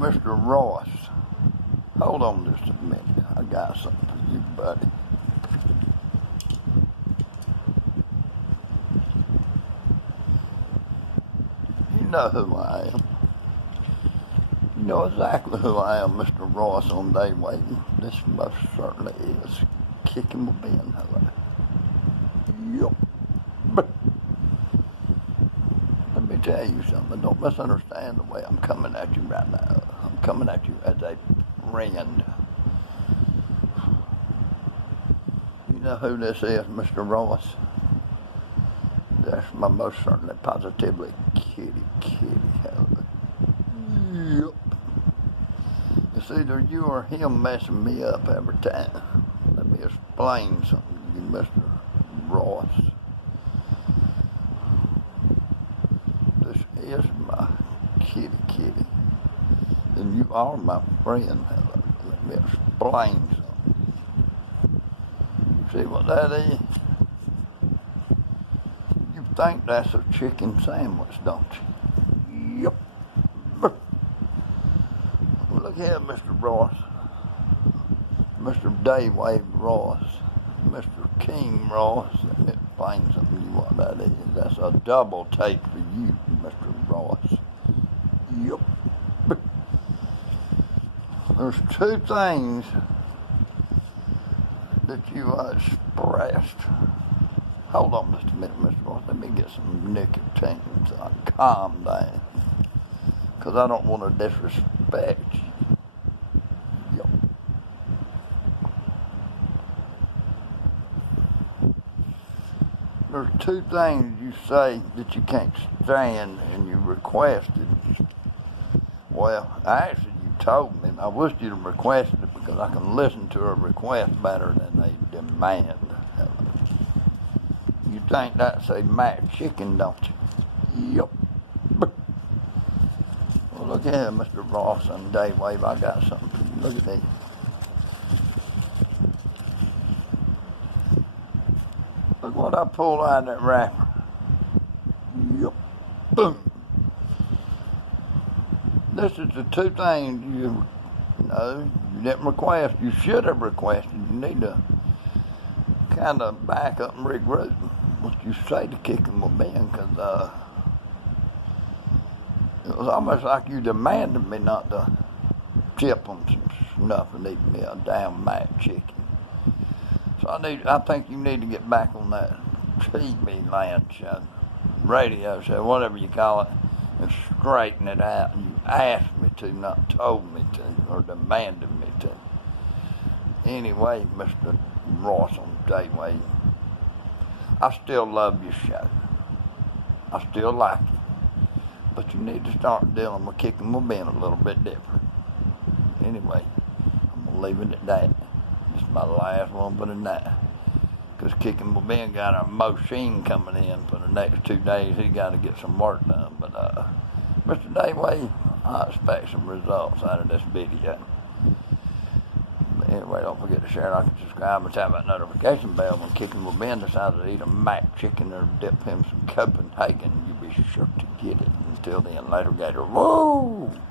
Mr. Royce, hold on just a minute. I got something for you, buddy. You know who I am. You know exactly who I am, Mr. Royce on day waiting. This most certainly is kicking my bin. Hello. Yup. Let me tell you something. Don't misunderstand the way I'm coming at you right now. I'm coming at you as a friend. You know who this is, Mr. Royce? That's my most certainly positively kitty. Hello. Yup. It's either you or him messing me up every time. Let me explain something to you, Mr. Royce. This is my kitty. And you are my friend. Hello. Let me explain something. You see what that is? You think that's a chicken sandwich, don't you? Yup. Look here, Mr. Royce. Mr. Daywave Royce. Mr. King Royce. Let me explain something to you what that is. That's a double take for you, Mr. Royce. Yup. There's two things that you expressed. Hold on just a minute, Mr. Royce. Let me get some nicotine so I can calm down. Because I don't want to disrespect you. Yup. There's two things you say that you can't stand and you requested. Well, actually you told me, and I wish you'd have requested it because I can listen to a request better than a demand. You think that's a mac chicken, don't you? Yup. Well, look here, Mr. Ross and Daywave, I got something for you. Look at these. Look what I pulled out of that wrapper. Yup. Boom. This is the two things you didn't request. You should have requested. You need to kind of back up and regroup what you say to kick them will be in, because it was almost like you demanded me not to chip them some snuff and eat me a damn mac chicken. So I think you need to get back on that TV land show, radio show, whatever you call it, and straighten it out. You asked me to, not told me to, or demanded me to. Anyway, Mr. Royce on Daywave, I still love your show. I still like it. But you need to start dealing with kicking my bin a little bit different. Anyway, I'm going to leave it at that. This is my last one for the night. Because kicking my bin got a machine coming in for the next 2 days. He got to get some work done. But Mr. Daywave, I expect some results out of this video. Anyway, don't forget to share, like, and subscribe, and tap that notification bell when Kicking Will Ben decides to eat a mac chicken or dip him some Copenhagen. You'll be sure to get it. Until then, later, Gator. Woo!